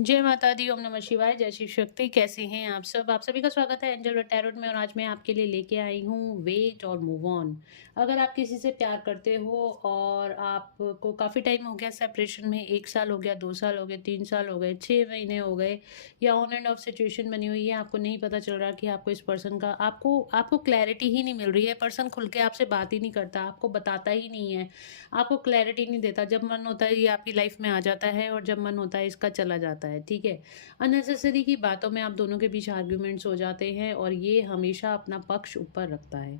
जय माता दी, ओम नमः शिवाय, जय शिव शक्ति। कैसे हैं आप सब? आप सभी का स्वागत है एंजल टैरोट में। और आज मैं आपके लिए लेके आई हूँ वेट और मूव ऑन। अगर आप किसी से प्यार करते हो और आपको काफ़ी टाइम हो गया सेपरेशन में, 1 साल हो गया, 2 साल हो गए, 3 साल हो गए, 6 महीने हो गए, या ऑन एंड ऑफ सिचुएशन बनी हुई है, आपको नहीं पता चल रहा कि आपको इस पर्सन का आपको आपको क्लैरिटी ही नहीं मिल रही है। पर्सन खुल के आपसे बात ही नहीं करता, आपको बताता ही नहीं है, आपको क्लैरिटी नहीं देता। जब मन होता है ये आपकी लाइफ में आ जाता है और जब मन होता है इसका चला जाता है। ठीक है, अननेसेसरी की बातों में आप दोनों के बीच आर्ग्यूमेंट्स हो जाते हैं और ये हमेशा अपना पक्ष ऊपर रखता है।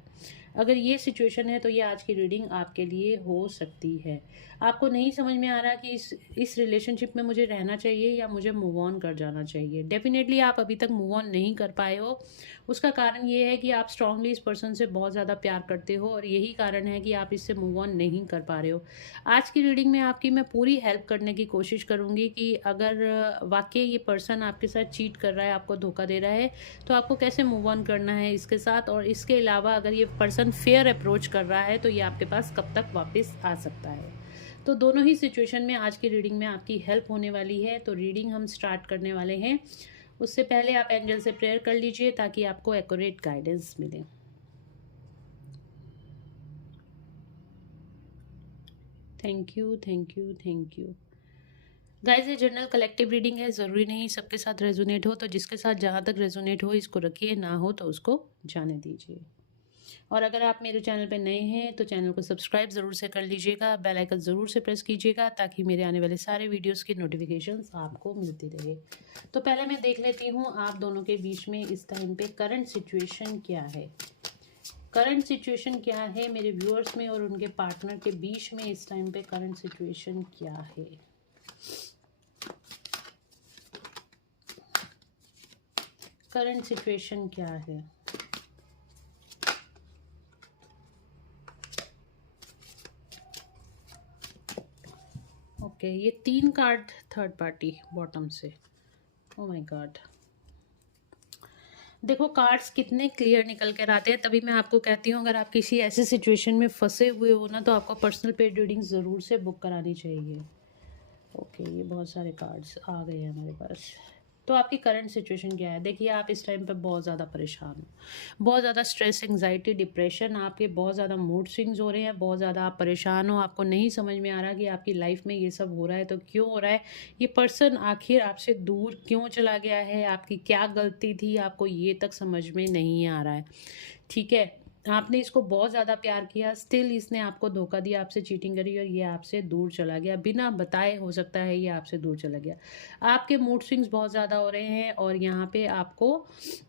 अगर ये सिचुएशन है तो ये आज की रीडिंग आपके लिए हो सकती है। आपको नहीं समझ में आ रहा कि इस रिलेशनशिप में मुझे रहना चाहिए या मुझे मूव ऑन कर जाना चाहिए। डेफिनेटली आप अभी तक मूव ऑन नहीं कर पाए हो। उसका कारण ये है कि आप स्ट्रांगली इस पर्सन से बहुत ज़्यादा प्यार करते हो और यही कारण है कि आप इससे मूव ऑन नहीं कर पा रहे हो। आज की रीडिंग में आपकी मैं पूरी हेल्प करने की कोशिश करूँगी कि अगर वाकई ये पर्सन आपके साथ चीट कर रहा है, आपको धोखा दे रहा है, तो आपको कैसे मूव ऑन करना है इसके साथ। और इसके अलावा अगर ये पर्सन फेयर अप्रोच कर रहा है तो ये आपके पास कब तक वापस आ सकता है। तो दोनों ही सिचुएशन में आज की रीडिंग में आपकी हेल्प होने वाली है। तो रीडिंग हम स्टार्ट करने वाले हैं। उससे पहले आप एंजल से प्रेयर कर लीजिए ताकि आपको एक्यूरेट गाइडेंस मिले। Thank you, thank you, thank you. Guys, ये जनरल कलेक्टिव रीडिंग है, ज़रूरी नहीं सबके साथ रेजोनेट हो। तो जिसके साथ जहाँ तक रेजोनेट हो इसको रखिए, ना हो तो उसको जाने दीजिए। और अगर आप मेरे चैनल पे नए हैं तो चैनल को सब्सक्राइब ज़रूर से कर लीजिएगा, बेल आइकन ज़रूर से प्रेस कीजिएगा ताकि मेरे आने वाले सारे वीडियोस की नोटिफिकेशंस आपको मिलती रहे। तो पहले मैं देख लेती हूँ आप दोनों के बीच में इस टाइम पे करंट सिचुएशन क्या है। करंट सिचुएशन क्या है मेरे व्यूअर्स में और उनके पार्टनर के बीच में इस टाइम पे करंट सिचुएशन क्या है। करंट सिचुएशन क्या है। ओके, ये 3 कार्ड थर्ड पार्टी बॉटम से। ओ माय गॉड, देखो कार्ड्स कितने क्लियर निकल कर आते हैं। तभी मैं आपको कहती हूँ अगर आप किसी ऐसे सिचुएशन में फंसे हुए हो ना तो आपको पर्सनल पेड रीडिंग ज़रूर से बुक करानी चाहिए। ओके, ये बहुत सारे कार्ड्स आ गए हैं हमारे पास। तो आपकी करंट सिचुएशन क्या है। देखिए, आप इस टाइम पे बहुत ज़्यादा परेशान हो, बहुत ज़्यादा स्ट्रेस, एंग्जाइटी, डिप्रेशन, आपके बहुत ज़्यादा मूड स्विंग्स हो रहे हैं, बहुत ज़्यादा आप परेशान हो। आपको नहीं समझ में आ रहा कि आपकी लाइफ में ये सब हो रहा है तो क्यों हो रहा है। ये पर्सन आखिर आपसे दूर क्यों चला गया है, आपकी क्या गलती थी, आपको ये तक समझ में नहीं आ रहा है। ठीक है, आपने इसको बहुत ज़्यादा प्यार किया, स्टिल इसने आपको धोखा दिया, आपसे चीटिंग करी और ये आपसे दूर चला गया बिना बताए। हो सकता है ये आपसे दूर चला गया। आपके मूड स्विंग्स बहुत ज़्यादा हो रहे हैं और यहाँ पे आपको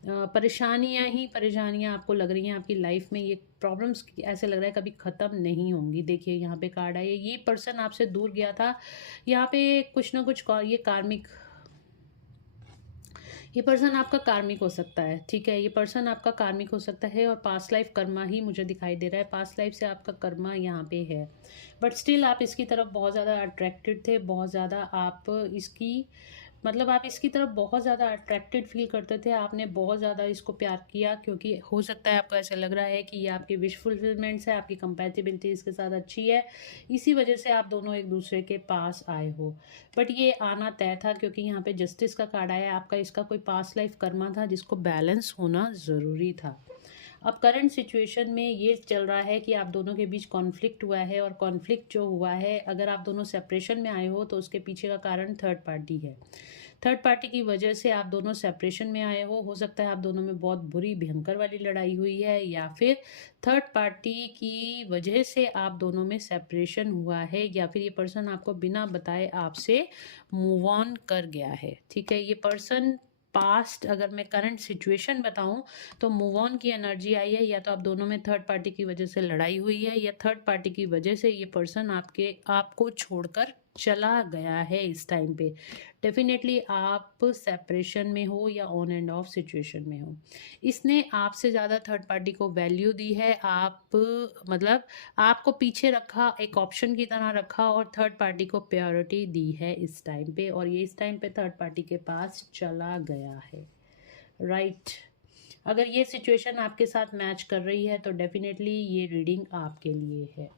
परेशानियाँ ही परेशानियाँ आपको लग रही हैं। आपकी लाइफ में ये प्रॉब्लम्स ऐसे लग रहा है कभी ख़त्म नहीं होंगी। देखिए, यहाँ पे कार्ड आया, ये पर्सन आपसे दूर गया था। यहाँ पे कुछ ना कुछ ये कार्मिक, ये पर्सन आपका कार्मिक हो सकता है। ठीक है, ये पर्सन आपका कार्मिक हो सकता है और पास्ट लाइफ कर्मा ही मुझे दिखाई दे रहा है। पास्ट लाइफ से आपका कर्मा यहाँ पे है, बट स्टिल आप इसकी तरफ बहुत ज़्यादा अट्रैक्टेड थे। बहुत ज़्यादा आप इसकी मतलब आप इसकी तरफ बहुत ज़्यादा अट्रैक्टेड फील करते थे। आपने बहुत ज़्यादा इसको प्यार किया क्योंकि हो सकता है आपको ऐसा लग रहा है कि ये आपकी विश फुलफिलमेंट्स है, आपकी कंपैटिबिलिटी इसके साथ अच्छी है, इसी वजह से आप दोनों एक दूसरे के पास आए हो। बट ये आना तय था क्योंकि यहाँ पे जस्टिस का कार्ड आया। आपका इसका कोई पास्ट लाइफ कर्मा था जिसको बैलेंस होना ज़रूरी था। अब करंट सिचुएशन में ये चल रहा है कि आप दोनों के बीच कॉन्फ्लिक्ट हुआ है और कॉन्फ्लिक्ट जो हुआ है, अगर आप दोनों सेपरेशन में आए हो तो उसके पीछे का कारण थर्ड पार्टी है। थर्ड पार्टी की वजह से आप दोनों सेपरेशन में आए हो सकता है आप दोनों में बहुत बुरी भयंकर वाली लड़ाई हुई है, या फिर थर्ड पार्टी की वजह से आप दोनों में सेपरेशन हुआ है, या फिर ये पर्सन आपको बिना बताए आपसे मूव ऑन कर गया है। ठीक है, ये पर्सन पास्ट, अगर मैं करंट सिचुएशन बताऊं तो मूव ऑन की एनर्जी आई है, या तो आप दोनों में थर्ड पार्टी की वजह से लड़ाई हुई है, या थर्ड पार्टी की वजह से ये पर्सन आपको छोड़कर चला गया है। इस टाइम पे डेफिनेटली आप सेपरेशन में हो या ऑन एंड ऑफ सिचुएशन में हो। इसने आपसे ज़्यादा थर्ड पार्टी को वैल्यू दी है। आप मतलब आपको पीछे रखा, एक ऑप्शन की तरह रखा और थर्ड पार्टी को प्रायोरिटी दी है इस टाइम पे, और ये इस टाइम पे थर्ड पार्टी के पास चला गया है। राइट, अगर ये सिचुएशन आपके साथ मैच कर रही है तो डेफिनेटली ये रीडिंग आपके लिए है।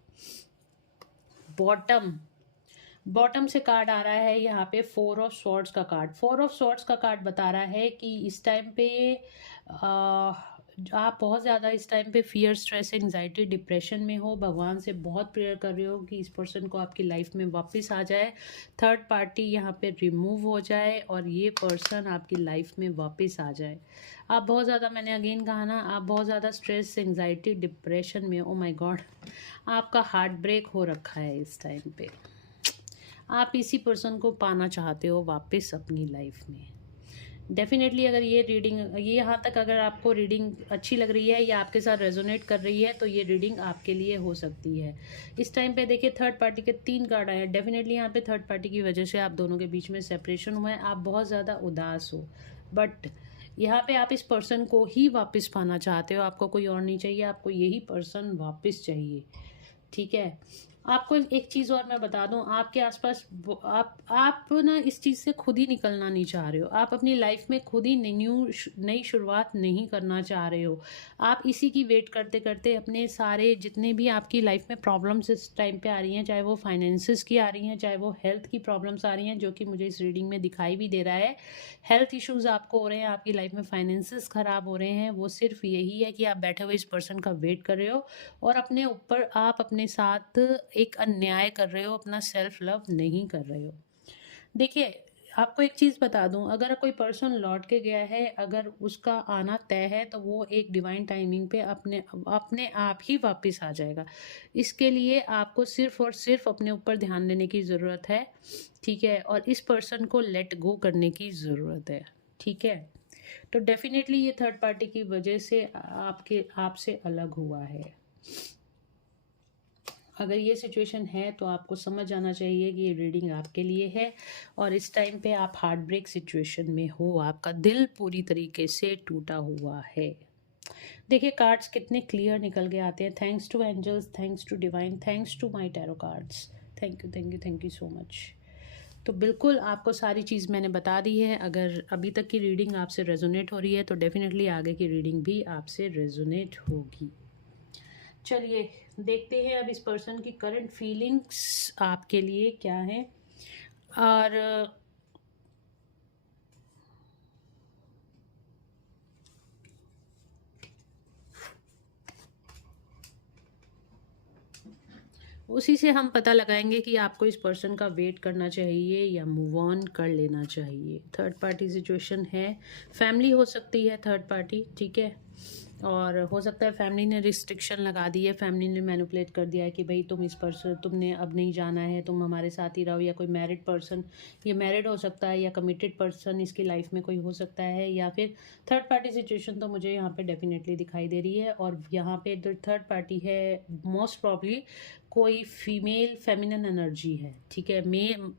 बॉटम, बॉटम से कार्ड आ रहा है यहाँ पे 4 ऑफ स्वॉर्ड्स का कार्ड। 4 ऑफ स्वॉर्ड्स का कार्ड बता रहा है कि इस टाइम पे आप बहुत ज़्यादा इस टाइम पे फियर, स्ट्रेस, एंजाइटी, डिप्रेशन में हो। भगवान से बहुत प्रेयर कर रहे हो कि इस पर्सन को आपकी लाइफ में वापस आ जाए, थर्ड पार्टी यहाँ पे रिमूव हो जाए और ये पर्सन आपकी लाइफ में वापस आ जाए। आप बहुत ज़्यादा, मैंने अगेन कहा ना, आप बहुत ज़्यादा स्ट्रेस, एंजाइटी, डिप्रेशन में, ओ माय गॉड, आपका हार्ट ब्रेक हो रखा है इस टाइम पे। आप इसी पर्सन को पाना चाहते हो वापस अपनी लाइफ में। डेफिनेटली अगर ये रीडिंग, ये यहाँ तक अगर आपको रीडिंग अच्छी लग रही है या आपके साथ रेजोनेट कर रही है तो ये रीडिंग आपके लिए हो सकती है। इस टाइम पे देखिए थर्ड पार्टी के 3 कार्ड आए हैं। डेफिनेटली यहाँ पे थर्ड पार्टी की वजह से आप दोनों के बीच में सेपरेशन हुआ है, आप बहुत ज़्यादा उदास हो, बट यहाँ पे आप इस पर्सन को ही वापस पाना चाहते हो। आपको कोई और नहीं चाहिए, आपको यही पर्सन वापस चाहिए, ठीक है। आपको एक चीज़ और मैं बता दूं, आपके आसपास आप ना इस चीज़ से खुद ही निकलना नहीं चाह रहे हो। आप अपनी लाइफ में खुद ही नई शुरुआत नहीं करना चाह रहे हो। आप इसी की वेट करते करते अपने सारे जितने भी आपकी लाइफ में प्रॉब्लम्स इस टाइम पे आ रही हैं, चाहे वो फाइनेंसिस की आ रही हैं, चाहे वो हेल्थ की प्रॉब्लम्स आ रही हैं, जो कि मुझे इस रीडिंग में दिखाई भी दे रहा है। हेल्थ इश्यूज़ आपको हो रहे हैं, आपकी लाइफ में फाइनेंसिस ख़राब हो रहे हैं, वो सिर्फ यही है कि आप बैठे हुए इस पर्सन का वेट कर रहे हो और अपने ऊपर आप अपने साथ एक अन्याय कर रहे हो, अपना सेल्फ लव नहीं कर रहे हो। देखिए आपको एक चीज़ बता दूं, अगर कोई पर्सन लौट के गया है, अगर उसका आना तय है तो वो एक डिवाइन टाइमिंग पे अपने अपने आप ही वापस आ जाएगा। इसके लिए आपको सिर्फ और सिर्फ अपने ऊपर ध्यान देने की ज़रूरत है, ठीक है, और इस पर्सन को लेट गो करने की ज़रूरत है, ठीक है। तो डेफिनेटली ये थर्ड पार्टी की वजह से आपसे अलग हुआ है। अगर ये सिचुएशन है तो आपको समझ आना चाहिए कि ये रीडिंग आपके लिए है और इस टाइम पे आप हार्ट ब्रेक सिचुएशन में हो, आपका दिल पूरी तरीके से टूटा हुआ है। देखिए कार्ड्स कितने क्लियर निकल के आते हैं। Thanks to angels, thanks to divine, thanks to my tarot cards. Thank you, thank you, thank you so much. तो बिल्कुल आपको सारी चीज़ मैंने बता दी है। अगर अभी तक की रीडिंग आपसे रेजोनेट हो रही है तो डेफिनेटली आगे की रीडिंग भी आपसे रेजोनेट होगी। चलिए देखते हैं अब इस पर्सन की करंट फीलिंग्स आपके लिए क्या है। और उसी से हम पता लगाएंगे कि आपको इस पर्सन का वेट करना चाहिए या मूव ऑन कर लेना चाहिए। थर्ड पार्टी सिचुएशन है, फैमिली हो सकती है थर्ड पार्टी, ठीक है, और हो सकता है फैमिली ने रिस्ट्रिक्शन लगा दी है, फैमिली ने मैनिपुलेट कर दिया है कि भाई तुमने अब नहीं जाना है, तुम हमारे साथ ही रहो। या कोई मैरिड पर्सन, ये मैरिड हो सकता है या कमिटेड पर्सन इसकी लाइफ में कोई हो सकता है, या फिर थर्ड पार्टी सिचुएशन तो मुझे यहाँ पे डेफिनेटली दिखाई दे रही है। और यहाँ पे जो थर्ड पार्टी है मोस्ट प्रॉब्ली कोई फीमेल फेमिनिन एनर्जी है, ठीक है,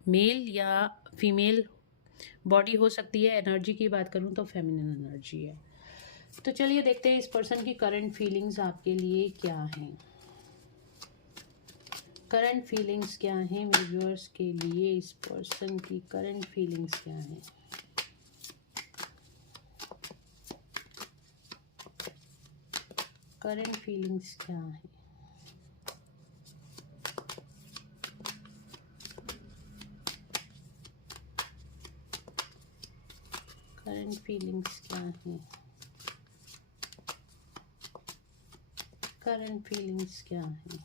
मेल या फीमेल बॉडी हो सकती है। एनर्जी की बात करूँ तो फेमिनिन एनर्जी है। तो चलिए देखते हैं इस पर्सन की करंट फीलिंग्स आपके लिए क्या हैं। करंट फीलिंग्स क्या हैं मेरे व्यूअर्स के लिए, इस पर्सन की करंट फीलिंग्स क्या हैं। करंट फीलिंग्स क्या हैं। करंट फीलिंग्स क्या हैं। करंट फीलिंग्स क्या हैं।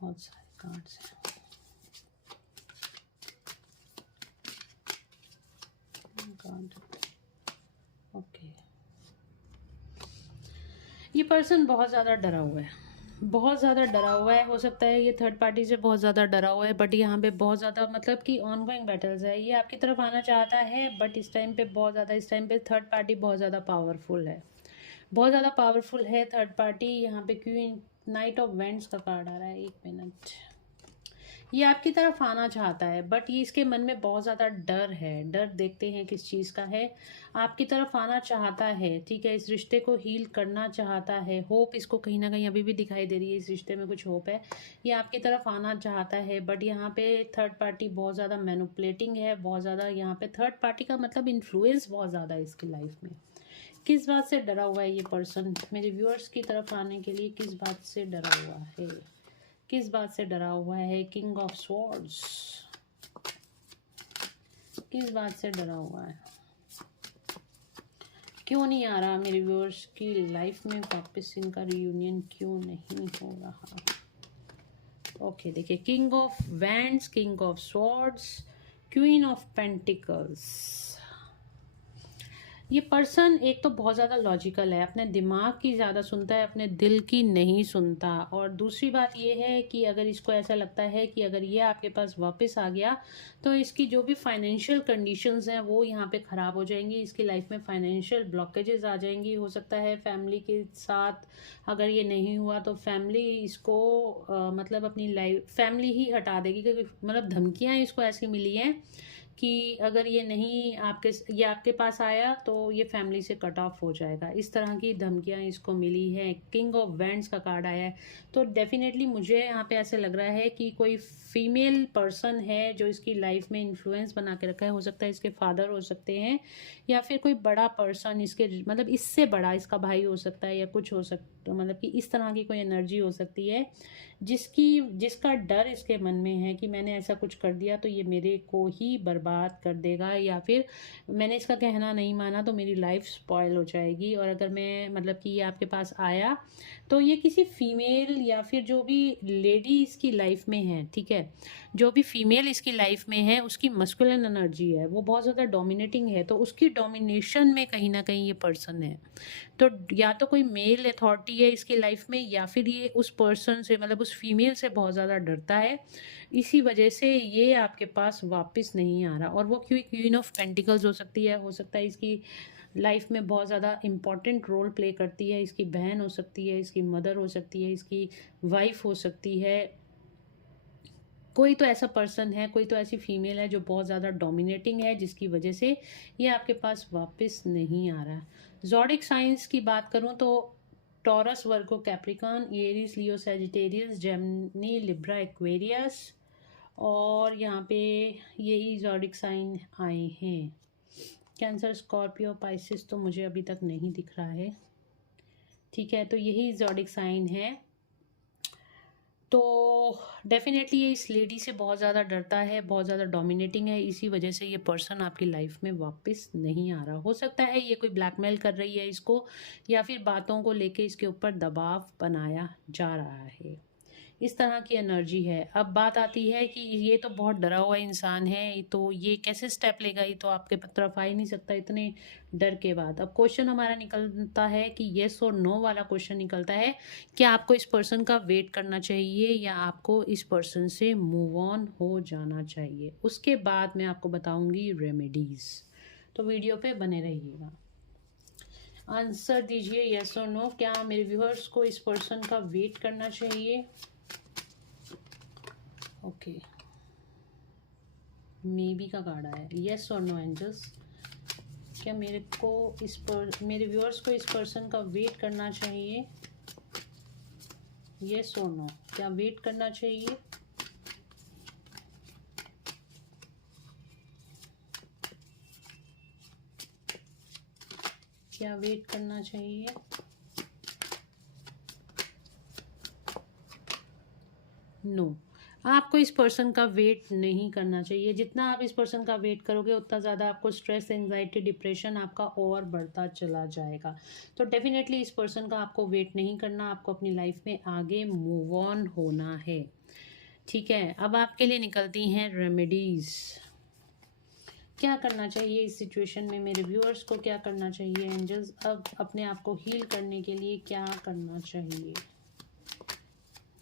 बहुत सारे कार्ड्स हैं। ओके, ये पर्सन बहुत ज़्यादा डरा हुआ है, बहुत ज़्यादा डरा हुआ है। हो सकता है ये थर्ड पार्टी से बहुत ज़्यादा डरा हुआ है, बट यहाँ पे बहुत ज़्यादा मतलब कि ऑनगोइंग बैटल्स है। ये आपकी तरफ आना चाहता है, बट इस टाइम पे बहुत ज़्यादा, इस टाइम पे थर्ड पार्टी बहुत ज़्यादा पावरफुल है, बहुत ज़्यादा पावरफुल है थर्ड पार्टी। यहाँ पे क्वीन नाइट ऑफ वेंट्स का कार्ड आ रहा है, एक मिनट। ये आपकी तरफ आना चाहता है, बट ये इसके मन में बहुत ज़्यादा डर है। डर देखते हैं किस चीज़ का है। आपकी तरफ आना चाहता है, ठीक है, इस रिश्ते को हील करना चाहता है। होप इसको कहीं ना कहीं अभी भी दिखाई दे रही है, इस रिश्ते में कुछ होप है। ये आपकी तरफ आना चाहता है, बट यहाँ पे थर्ड पार्टी बहुत ज़्यादा मैनिपुलेटिंग है, बहुत ज़्यादा यहाँ पे थर्ड पार्टी का मतलब इन्फ्लुएंस बहुत ज़्यादा है इसकी लाइफ में। किस बात से डरा हुआ है ये पर्सन मेरे व्यूअर्स की तरफ आने के लिए? किस बात से डरा हुआ है? किस बात से डरा हुआ है? किंग ऑफ स्वॉर्ड्स, किस बात से डरा हुआ है? क्यों नहीं आ रहा मेरे व्यूअर्स की लाइफ में वापस इनका रियूनियन क्यों नहीं हो रहा? ओके, देखिए, king of wands, king of swords, queen of pentacles. ये पर्सन एक तो बहुत ज़्यादा लॉजिकल है, अपने दिमाग की ज़्यादा सुनता है, अपने दिल की नहीं सुनता। और दूसरी बात ये है कि अगर इसको ऐसा लगता है कि अगर ये आपके पास वापस आ गया तो इसकी जो भी फाइनेंशियल कंडीशंस हैं वो यहाँ पे ख़राब हो जाएंगी। इसकी लाइफ में फाइनेंशियल ब्लॉकेजेस आ जाएंगी। हो सकता है फैमिली के साथ अगर ये नहीं हुआ तो फैमिली इसको मतलब अपनी लाइफ फैमिली ही हटा देगी, क्योंकि मतलब धमकियाँ इसको ऐसी मिली हैं कि अगर ये नहीं आपके पास आया तो ये फैमिली से कट ऑफ हो जाएगा। इस तरह की धमकियां इसको मिली है। किंग ऑफ वैंड्स का कार्ड आया है, तो डेफिनेटली मुझे यहाँ पे ऐसे लग रहा है कि कोई फीमेल पर्सन है जो इसकी लाइफ में इन्फ्लुएंस बना के रखा है। हो सकता है इसके फादर हो सकते हैं, या फिर कोई बड़ा पर्सन इसके मतलब इससे बड़ा, इसका भाई हो सकता है, या कुछ हो सकता, मतलब कि इस तरह की कोई एनर्जी हो सकती है जिसका डर इसके मन में है कि मैंने ऐसा कुछ कर दिया तो ये मेरे को ही बर्बाद कर देगा, या फिर मैंने इसका कहना नहीं माना तो मेरी लाइफ स्पॉइल हो जाएगी। और अगर मैं मतलब कि ये आपके पास आया तो ये किसी फीमेल या फिर जो भी लेडी इसकी लाइफ में है, ठीक है, जो भी फीमेल इसकी लाइफ में है उसकी मस्कुलिन एनर्जी है, वो बहुत ज़्यादा डोमिनेटिंग है, तो उसकी डोमिनेशन में कहीं ना कहीं ये पर्सन है। तो या तो कोई मेल अथॉरिटी है इसकी लाइफ में, या फिर ये उस पर्सन से मतलब उस फीमेल से बहुत ज़्यादा डरता है। इसी वजह से ये आपके पास वापस नहीं आ रहा। और वो क्वीन ऑफ पेंटिकल्स हो सकती है, हो सकता है इसकी लाइफ में बहुत ज़्यादा इंपॉर्टेंट रोल प्ले करती है। इसकी बहन हो सकती है, इसकी मदर हो सकती है, इसकी वाइफ हो सकती है। कोई तो ऐसा पर्सन है, कोई तो ऐसी फीमेल है जो बहुत ज़्यादा डोमिनेटिंग है, जिसकी वजह से ये आपके पास वापस नहीं आ रहा है। ज़ोडिक साइंस की बात करूं तो टॉरस, वर्गो, कैप्रिकॉर्न, एरीज, लियो, सैजिटेरियस, जेमिनी, लिब्रा, एक्वेरियस, और यहाँ पे यही ज़ोडिक साइन आए हैं। कैंसर, स्कॉर्पियो, पाइसिस तो मुझे अभी तक नहीं दिख रहा है, ठीक है, तो यही ज़ोडिक साइन है। तो डेफिनेटली ये इस लेडी से बहुत ज़्यादा डरता है, बहुत ज़्यादा डोमिनेटिंग है। इसी वजह से ये पर्सन आपकी लाइफ में वापस नहीं आ रहा। हो सकता है ये कोई ब्लैकमेल कर रही है इसको, या फिर बातों को लेके इसके ऊपर दबाव बनाया जा रहा है। इस तरह की एनर्जी है। अब बात आती है कि ये तो बहुत डरा हुआ इंसान है, तो ये कैसे स्टेप लेगा? ये तो आपके तरफ आ ही नहीं सकता इतने डर के बाद। अब क्वेश्चन हमारा निकलता है कि येस और नो वाला क्वेश्चन निकलता है। क्या आपको इस पर्सन का वेट करना चाहिए, या आपको इस पर्सन से मूव ऑन हो जाना चाहिए? उसके बाद मैं आपको बताऊंगी रेमेडीज, तो वीडियो पे बने रहिएगा। आंसर दीजिए येस और नो। क्या मेरे व्यूअर्स को इस पर्सन का वेट करना चाहिए? ओके, मे बी का कार्ड आया। येस और नो एंजल्स, क्या मेरे व्यूअर्स को इस पर्सन का वेट करना चाहिए? येस और नो, क्या वेट करना चाहिए? क्या वेट करना चाहिए? नो, आपको इस पर्सन का वेट नहीं करना चाहिए। जितना आप इस पर्सन का वेट करोगे उतना ज़्यादा आपको स्ट्रेस, एंजाइटी, डिप्रेशन आपका और बढ़ता चला जाएगा। तो डेफिनेटली इस पर्सन का आपको वेट नहीं करना, आपको अपनी लाइफ में आगे मूव ऑन होना है, ठीक है। अब आपके लिए निकलती हैं रेमेडीज़। क्या करना चाहिए इस सिचुएशन में? मेरे व्यूअर्स को क्या करना चाहिए? एंजल्स अब अपने आप को हील करने के लिए क्या करना चाहिए,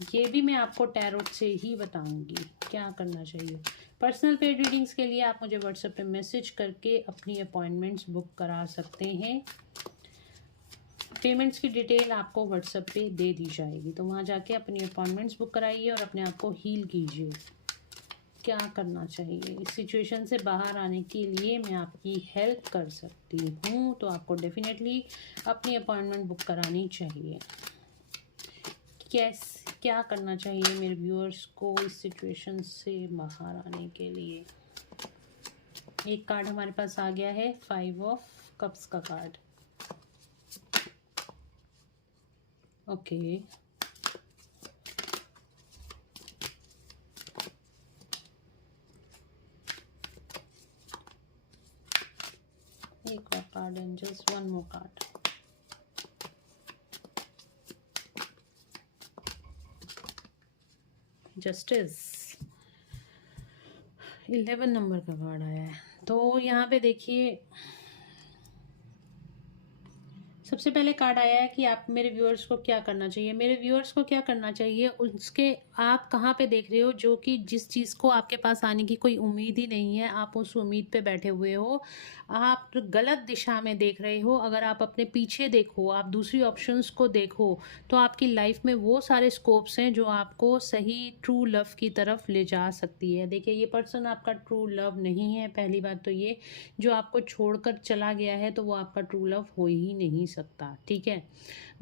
ये भी मैं आपको टैरोट से ही बताऊंगी क्या करना चाहिए। पर्सनल पेड रीडिंग्स के लिए आप मुझे व्हाट्सएप पे मैसेज करके अपनी अपॉइंटमेंट्स बुक करा सकते हैं। पेमेंट्स की डिटेल आपको व्हाट्सएप पे दे दी जाएगी, तो वहाँ जाके अपनी अपॉइंटमेंट्स बुक कराइए और अपने आप को हील कीजिए। क्या करना चाहिए? इस सिचुएशन से बाहर आने के लिए मैं आपकी हेल्प कर सकती हूँ, तो आपको डेफिनेटली अपनी अपॉइंटमेंट बुक करानी चाहिए। क्या करना चाहिए मेरे व्यूअर्स को इस सिचुएशन से बाहर आने के लिए? एक कार्ड हमारे पास आ गया है, 5 ऑफ कप्स का कार्ड। ओके, एक और card, angels, one more card. Justice, 11 number का कार्ड आया है। तो यहाँ पे देखिए, सबसे पहले कार्ड आया है कि आप मेरे व्यूअर्स को क्या करना चाहिए। मेरे व्यूअर्स को क्या करना चाहिए, उसके आप कहाँ पे देख रहे हो, जो कि जिस चीज़ को आपके पास आने की कोई उम्मीद ही नहीं है, आप उस उम्मीद पे बैठे हुए हो, आप गलत दिशा में देख रहे हो। अगर आप अपने पीछे देखो, आप दूसरी ऑप्शंस को देखो, तो आपकी लाइफ में वो सारे स्कोप्स हैं जो आपको सही ट्रू लव की तरफ ले जा सकती है। देखिए, ये पर्सन आपका ट्रू लव नहीं है। पहली बात तो ये, जो आपको छोड़कर चला गया है तो वो आपका ट्रू लव हो ही नहीं सकता, ठीक है।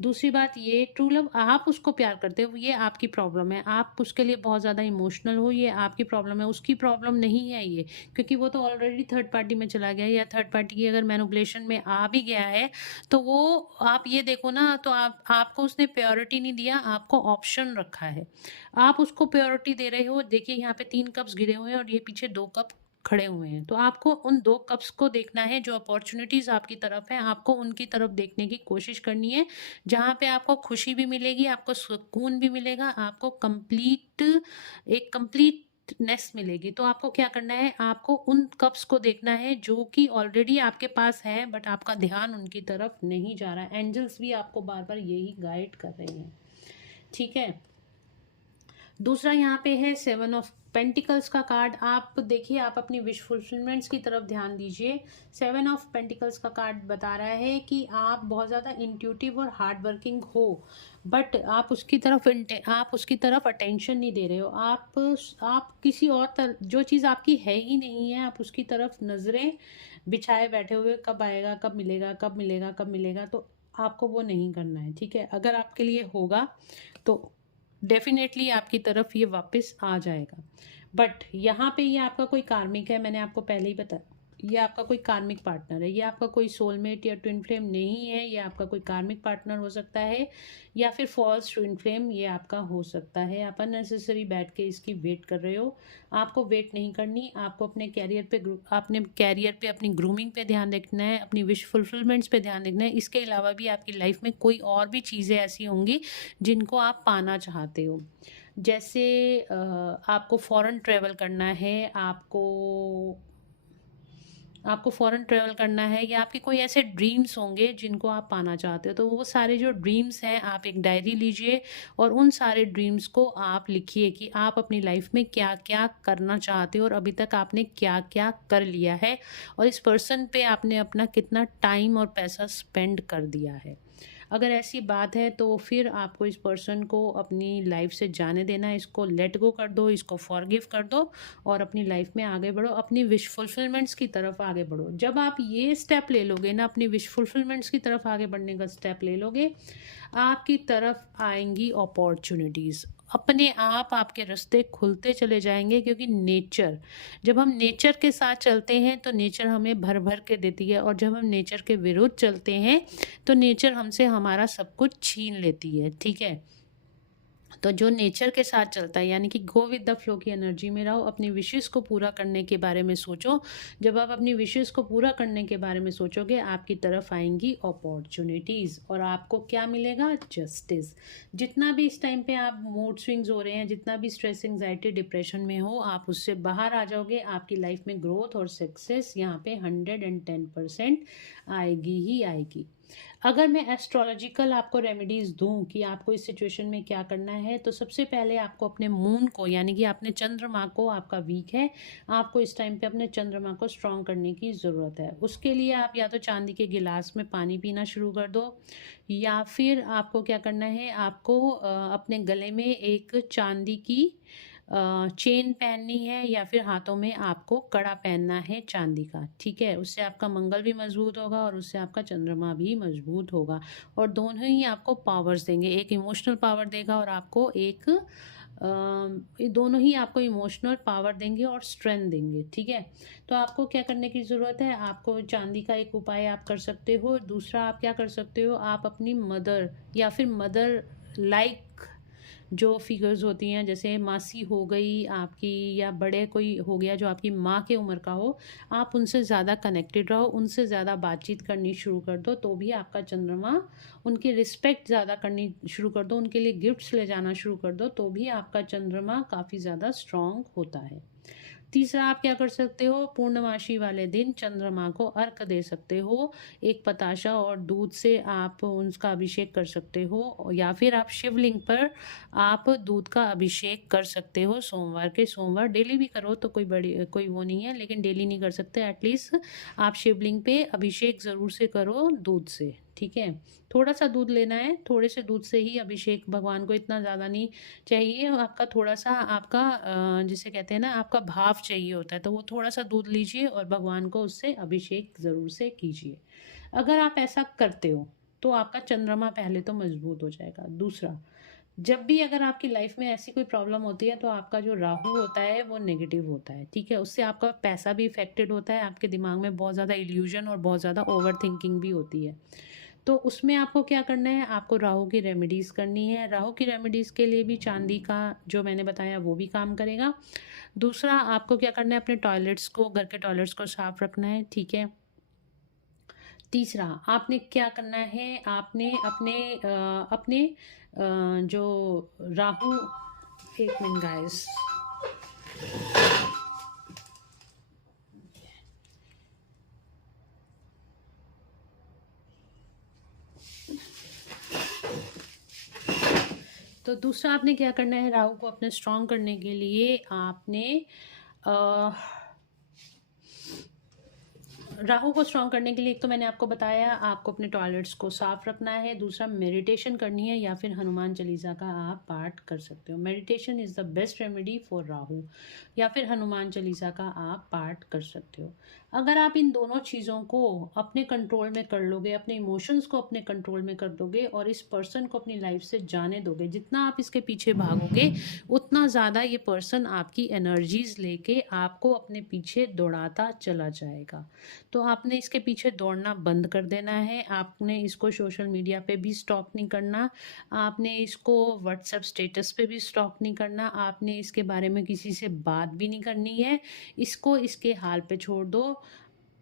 दूसरी बात ये, ट्रू लव आप उसको प्यार करते हो, ये आपकी प्रॉब्लम है। आप उसके लिए बहुत ज़्यादा इमोशनल हो, ये आपकी प्रॉब्लम है, उसकी प्रॉब्लम नहीं है ये, क्योंकि वो तो ऑलरेडी थर्ड पार्टी में चला गया है, या थर्ड पार्टी की अगर मैनिपुलेशन में आ भी गया है तो वो, आप ये देखो ना, तो आपको उसने प्योरिटी नहीं दिया, आपको ऑप्शन रखा है, आप उसको प्योरिटी दे रहे हो। देखिए, यहाँ पे 3 कप्स गिरे हुए हैं और ये पीछे 2 कप खड़े हुए हैं। तो आपको उन 2 कप्स को देखना है, जो अपॉर्चुनिटीज़ आपकी तरफ है, आपको उनकी तरफ देखने की कोशिश करनी है, जहाँ पे आपको खुशी भी मिलेगी, आपको सुकून भी मिलेगा, आपको एक कंप्लीटनेस मिलेगी। तो आपको क्या करना है, आपको उन कप्स को देखना है जो कि ऑलरेडी आपके पास है, बट आपका ध्यान उनकी तरफ नहीं जा रहा है। एंजल्स भी आपको बार बार यही गाइड कर रहे हैं, ठीक है। दूसरा यहाँ पे है 7 ऑफ पेंटिकल्स का कार्ड। आप देखिए, आप अपनी विश फुलफिलमेंट्स की तरफ ध्यान दीजिए। 7 ऑफ पेंटिकल्स का कार्ड बता रहा है कि आप बहुत ज़्यादा इंट्यूटिव और हार्ड वर्किंग हो, बट आप उसकी तरफ अटेंशन नहीं दे रहे हो। आप किसी और जो चीज़ आपकी है ही नहीं है, आप उसकी तरफ नज़रें बिछाए बैठे हुए, कब आएगा, कब मिलेगा, कब मिलेगा, कब मिलेगा। तो आपको वो नहीं करना है, ठीक है। अगर आपके लिए होगा तो डेफिनेटली आपकी तरफ ये वापस आ जाएगा। बट यहाँ पे ये आपका कोई कार्मिक है, मैंने आपको पहले ही बताया, ये आपका कोई कार्मिक पार्टनर है। ये आपका कोई सोलमेट या ट्विन फ्लेम नहीं है, ये आपका कोई कार्मिक पार्टनर हो सकता है, या फिर फॉल्स ट्विन फ्लेम ये आपका हो सकता है। आप अननेसेसरी बैठ के इसकी वेट कर रहे हो। आपको वेट नहीं करनी, आपको अपने कैरियर पे अपनी ग्रूमिंग पे ध्यान देखना है, अपनी विश फुलफिलमेंट्स पे ध्यान देखना है। इसके अलावा भी आपकी लाइफ में कोई और भी चीज़ें ऐसी होंगी जिनको आप पाना चाहते हो। जैसे आपको फॉरेन ट्रैवल करना है, आपको फॉरेन ट्रैवल करना है, या आपके कोई ऐसे ड्रीम्स होंगे जिनको आप पाना चाहते हो। तो वो सारे जो ड्रीम्स हैं, आप एक डायरी लीजिए और उन सारे ड्रीम्स को आप लिखिए कि आप अपनी लाइफ में क्या क्या करना चाहते हो और अभी तक आपने क्या क्या कर लिया है, और इस पर्सन पे आपने अपना कितना टाइम और पैसा स्पेंड कर दिया है। अगर ऐसी बात है तो फिर आपको इस पर्सन को अपनी लाइफ से जाने देना है, इसको लेट गो कर दो, इसको फॉरगिव कर दो और अपनी लाइफ में आगे बढ़ो, अपनी विश फुलफिलमेंट्स की तरफ आगे बढ़ो। जब आप ये स्टेप ले लोगे ना, अपनी विश फुलफिलमेंट्स की तरफ आगे बढ़ने का स्टेप ले लोगे, आपकी तरफ आएंगी अपॉर्चुनिटीज़, अपने आप आपके रास्ते खुलते चले जाएंगे। क्योंकि जब हम नेचर के साथ चलते हैं तो नेचर हमें भर भर के देती है, और जब हम नेचर के विरुद्ध चलते हैं तो नेचर हमसे हमारा सब कुछ छीन लेती है, ठीक है। तो जो नेचर के साथ चलता है, यानी कि गो विद द फ्लो की एनर्जी में रहो, अपनी विशेस को पूरा करने के बारे में सोचो। जब आप अपनी विशेस को पूरा करने के बारे में सोचोगे, आपकी तरफ आएंगी अपॉर्चुनिटीज़ और आपको क्या मिलेगा, जस्टिस। जितना भी इस टाइम पे आप मूड स्विंग्स हो रहे हैं, जितना भी स्ट्रेस, एंजाइटी, डिप्रेशन में हो, आप उससे बाहर आ जाओगे। आपकी लाइफ में ग्रोथ और सक्सेस यहाँ पे 110% आएगी ही आएगी। अगर मैं एस्ट्रोलॉजिकल आपको रेमेडीज़ दूं कि आपको इस सिचुएशन में क्या करना है, तो सबसे पहले आपको अपने मून को, यानी कि अपने चंद्रमा को, आपका वीक है, आपको इस टाइम पे अपने चंद्रमा को स्ट्रॉन्ग करने की ज़रूरत है। उसके लिए आप या तो चांदी के गिलास में पानी पीना शुरू कर दो, या फिर आपको क्या करना है, आपको अपने गले में एक चांदी की चेन पहननी है या फिर हाथों में आपको कड़ा पहनना है चांदी का, ठीक है। उससे आपका मंगल भी मजबूत होगा और उससे आपका चंद्रमा भी मजबूत होगा, और दोनों ही आपको पावर्स देंगे। एक इमोशनल पावर देगा और आपको एक ये दोनों ही आपको इमोशनल पावर देंगे और स्ट्रेंथ देंगे, ठीक है। तो आपको क्या करने की ज़रूरत है, आपको चांदी का एक उपाय आप कर सकते हो। दूसरा आप क्या कर सकते हो, आप अपनी मदर या फिर मदर लाइक जो फिगर्स होती हैं, जैसे मासी हो गई आपकी या बड़े कोई हो गया जो आपकी माँ के उम्र का हो, आप उनसे ज़्यादा कनेक्टेड रहो, उनसे ज़्यादा बातचीत करनी शुरू कर दो, तो भी आपका चंद्रमा, उनकी रिस्पेक्ट ज़्यादा करनी शुरू कर दो, उनके लिए गिफ्ट्स ले जाना शुरू कर दो, तो भी आपका चंद्रमा काफ़ी ज़्यादा स्ट्रॉन्ग होता है। तीसरा आप क्या कर सकते हो, पूर्णमासी वाले दिन चंद्रमा को अर्घ दे सकते हो। एक पताशा और दूध से आप उसका अभिषेक कर सकते हो, या फिर आप शिवलिंग पर आप दूध का अभिषेक कर सकते हो सोमवार के सोमवार। डेली भी करो तो कोई वो नहीं है, लेकिन डेली नहीं कर सकते, एटलीस्ट आप शिवलिंग पे अभिषेक ज़रूर से करो दूध से, ठीक है। थोड़ा सा दूध लेना है, थोड़े से दूध से ही अभिषेक, भगवान को इतना ज़्यादा नहीं चाहिए आपका, थोड़ा सा आपका जिसे कहते हैं ना, आपका भाव चाहिए होता है, तो वो थोड़ा सा दूध लीजिए और भगवान को उससे अभिषेक ज़रूर से कीजिए। अगर आप ऐसा करते हो तो आपका चंद्रमा पहले तो मजबूत हो जाएगा। दूसरा, जब भी अगर आपकी लाइफ में ऐसी कोई प्रॉब्लम होती है तो आपका जो राहु होता है वो नेगेटिव होता है, ठीक है। उससे आपका पैसा भी इफेक्टेड होता है, आपके दिमाग में बहुत ज़्यादा इल्यूजन और बहुत ज़्यादा ओवर थिंकिंग भी होती है। तो उसमें आपको क्या करना है, आपको राहु की रेमेडीज़ करनी है। राहु की रेमेडीज़ के लिए भी चांदी का जो मैंने बताया वो भी काम करेगा। दूसरा आपको क्या करना है, अपने टॉयलेट्स को, घर के टॉयलेट्स को साफ रखना है, ठीक है। तीसरा आपने क्या करना है, आपने जो राहु, एक मिनट गाइस, तो दूसरा आपने क्या करना है, राहु को अपने स्ट्रॉन्ग करने के लिए आपने राहु को स्ट्रॉन्ग करने के लिए, एक तो मैंने आपको बताया आपको अपने टॉयलेट्स को साफ रखना है। दूसरा मेडिटेशन करनी है, या फिर हनुमान चालीसा का आप पाठ कर सकते हो। Meditation is the best remedy for Rahu, या फिर हनुमान चालीसा का आप पाठ कर सकते हो। अगर आप इन दोनों चीज़ों को अपने कंट्रोल में कर लोगे, अपने इमोशंस को अपने कंट्रोल में कर दोगे और इस पर्सन को अपनी लाइफ से जाने दोगे, जितना आप इसके पीछे भागोगे उतना ज़्यादा ये पर्सन आपकी एनर्जीज लेके आपको अपने पीछे दौड़ाता चला जाएगा। तो आपने इसके पीछे दौड़ना बंद कर देना है। आपने इसको सोशल मीडिया पे भी स्टॉक नहीं करना, आपने इसको व्हाट्सएप स्टेटस पे भी स्टॉक नहीं करना, आपने इसके बारे में किसी से बात भी नहीं करनी है। इसको इसके हाल पे छोड़ दो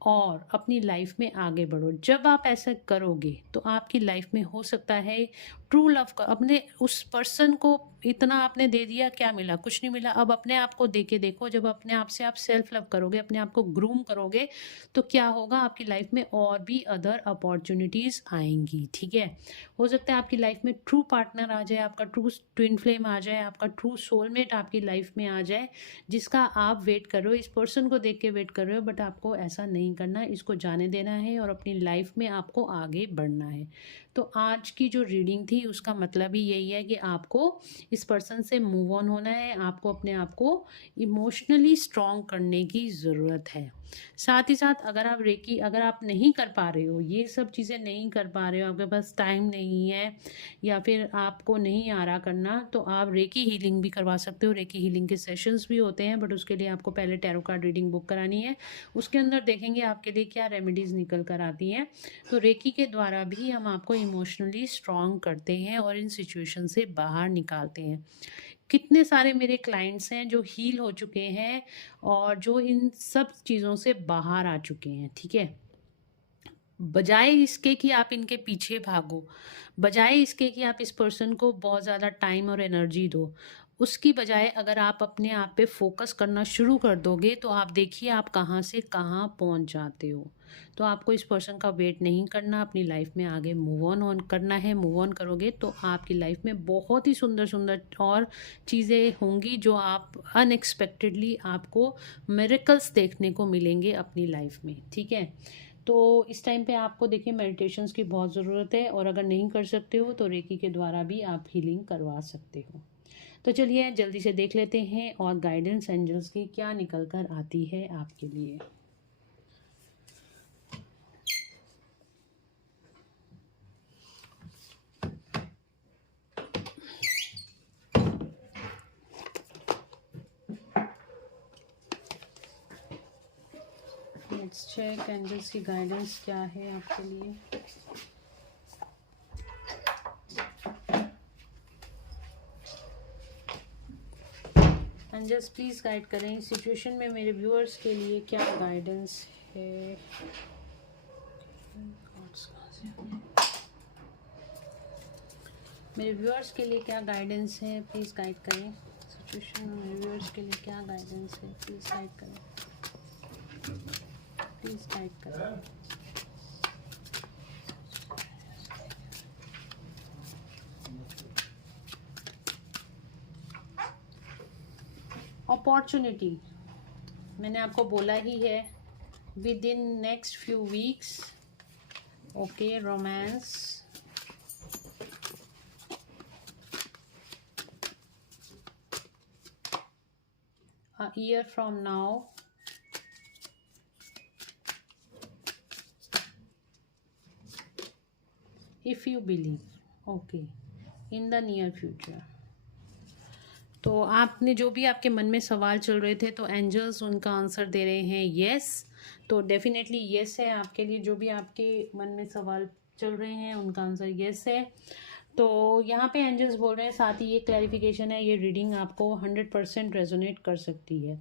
और अपनी लाइफ में आगे बढ़ो। जब आप ऐसा करोगे तो आपकी लाइफ में हो सकता है ट्रू लव का, अपने उस पर्सन को इतना आपने दे दिया, क्या मिला, कुछ नहीं मिला। अब अपने आप को दे के देखो, जब अपने आप से आप सेल्फ लव करोगे, अपने आप को ग्रूम करोगे, तो क्या होगा, आपकी लाइफ में और भी अदर अपॉर्चुनिटीज़ आएंगी, ठीक है। हो सकता है आपकी लाइफ में ट्रू पार्टनर आ जाए, आपका ट्रू ट्विन फ्लेम आ जाए, आपका ट्रू सोलमेट आपकी लाइफ में आ जाए, जिसका आप वेट कर रहे हो, इस पर्सन को देख के वेट कर रहे हो। बट आपको ऐसा नहीं करना, इसको जाने देना है और अपनी लाइफ में आपको आगे बढ़ना है। तो आज की जो रीडिंग थी उसका मतलब ही यही है कि आपको इस पर्सन से मूव ऑन होना है, आपको अपने आप को इमोशनली स्ट्रॉन्ग करने की ज़रूरत है। साथ ही साथ अगर आप नहीं कर पा रहे हो, ये सब चीज़ें नहीं कर पा रहे हो, आपके पास टाइम नहीं है या फिर आपको नहीं आ रहा करना, तो आप रेकी हीलिंग भी करवा सकते हो। रेकी हीलिंग के सेशंस भी होते हैं, बट उसके लिए आपको पहले टैरो कार्ड रीडिंग बुक करानी है। उसके अंदर देखेंगे आपके लिए क्या रेमेडीज़ निकल कर आती हैं। तो रेकी के द्वारा भी हम आपको इमोशनली स्ट्रॉन्ग करते हैं और इन सिचुएशन से बाहर निकालते हैं। कितने सारे मेरे क्लाइंट्स हैं जो हील हो चुके हैं और जो इन सब चीज़ों से बाहर आ चुके हैं, ठीक है। बजाय इसके कि आप इनके पीछे भागो, बजाय इसके कि आप इस पर्सन को बहुत ज़्यादा टाइम और एनर्जी दो, उसकी बजाय अगर आप अपने आप पे फोकस करना शुरू कर दोगे तो आप देखिए आप कहाँ से कहाँ पहुँच जाते हो। तो आपको इस पर्सन का वेट नहीं करना, अपनी लाइफ में आगे मूव ऑन करना है। मूव ऑन करोगे तो आपकी लाइफ में बहुत ही सुंदर सुंदर और चीज़ें होंगी जो आप अनएक्सपेक्टेडली आपको मिरेकल्स देखने को मिलेंगे अपनी लाइफ में, ठीक है। तो इस टाइम पे आपको देखिए मेडिटेशंस की बहुत ज़रूरत है, और अगर नहीं कर सकते हो तो रेकी के द्वारा भी आप हीलिंग करवा सकते हो। तो चलिए जल्दी से देख लेते हैं और गाइडेंस एंजल्स की क्या निकल कर आती है आपके लिए। लेट्स चेक एंजल्स की गाइडेंस क्या है आपके लिए। एंजल्स प्लीज गाइड करें इस सिचुएशन में मेरे व्यूअर्स के लिए क्या गाइडेंस है। मेरे व्यूअर्स के लिए क्या गाइडेंस है, प्लीज गाइड करें। सिचुएशन में मेरे व्यूअर्स के लिए क्या गाइडेंस है, प्लीज गाइड करें, प्लीज गाइड करें। अपॉर्चुनिटी मैंने आपको बोला ही है with in next few weeks. Okay, romance, a year from now, if you believe, okay, in the near future। तो आपने जो भी आपके मन में सवाल चल रहे थे तो एंजल्स उनका आंसर दे रहे हैं यस। तो डेफिनेटली यस है आपके लिए, जो भी आपके मन में सवाल चल रहे हैं उनका आंसर यस है। तो यहाँ पे एंजल्स बोल रहे हैं, साथ ही ये क्लैरिफिकेशन है, ये रीडिंग आपको 100% रेजोनेट कर सकती है।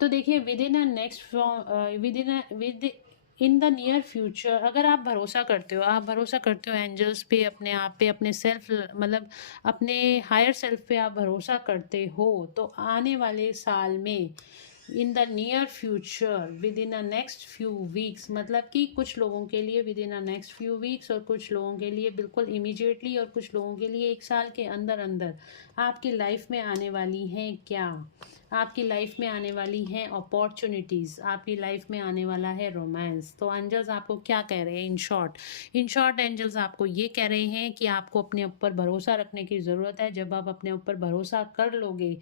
तो देखिए with in the near future, अगर आप भरोसा करते हो एंजल्स पे, अपने आप पे, अपने सेल्फ मतलब अपने हायर सेल्फ पे आप भरोसा करते हो, तो आने वाले साल में in the near future with in a next few weeks, मतलब कि कुछ लोगों के लिए with in a next few weeks और कुछ लोगों के लिए बिल्कुल इमीडिएटली और कुछ लोगों के लिए 1 साल के अंदर अंदर आपकी लाइफ में आने वाली हैं क्या, आपकी लाइफ में आने वाली हैं अपॉर्चुनिटीज़, आपकी लाइफ में आने वाला है रोमांस। तो एंजल्स आपको क्या कह रहे हैं इन शॉर्ट एंजल्स आपको ये कह रहे हैं कि आपको अपने ऊपर भरोसा रखने की ज़रूरत है। जब आप अपने ऊपर भरोसा कर लोगे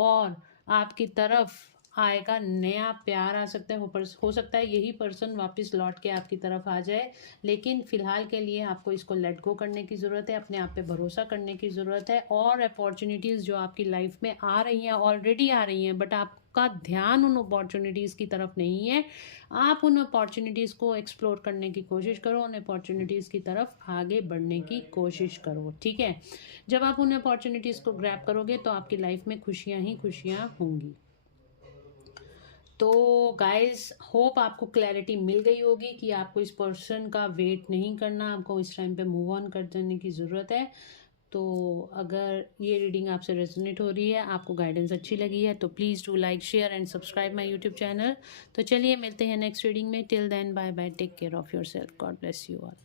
और आपकी तरफ आएगा नया प्यार आ सकता है, हो सकता है यही पर्सन वापस लौट के आपकी तरफ आ जाए, लेकिन फ़िलहाल के लिए आपको इसको लेट गो करने की ज़रूरत है, अपने आप पे भरोसा करने की ज़रूरत है। और अपॉर्चुनिटीज़ जो आपकी लाइफ में आ रही हैं, ऑलरेडी आ रही हैं, बट आपका ध्यान उन अपॉर्चुनिटीज़ की तरफ नहीं है। आप उन अपॉर्चुनिटीज़ को एक्सप्लोर करने की कोशिश करो, उन अपॉर्चुनिटीज़ की तरफ आगे बढ़ने की कोशिश करो, ठीक है। जब आप उन अपॉर्चुनिटीज़ को ग्रैब करोगे तो आपकी लाइफ में खुशियाँ ही खुशियाँ होंगी। तो गाइस होप आपको क्लैरिटी मिल गई होगी कि आपको इस पर्सन का वेट नहीं करना, आपको इस टाइम पे मूव ऑन कर देने की ज़रूरत है। तो अगर ये रीडिंग आपसे रेजोनेट हो रही है, आपको गाइडेंस अच्छी लगी है, तो please do like, share and subscribe my YouTube channel. तो चलिए मिलते हैं नेक्स्ट रीडिंग में। Till then bye bye, take care of your self, God bless you all.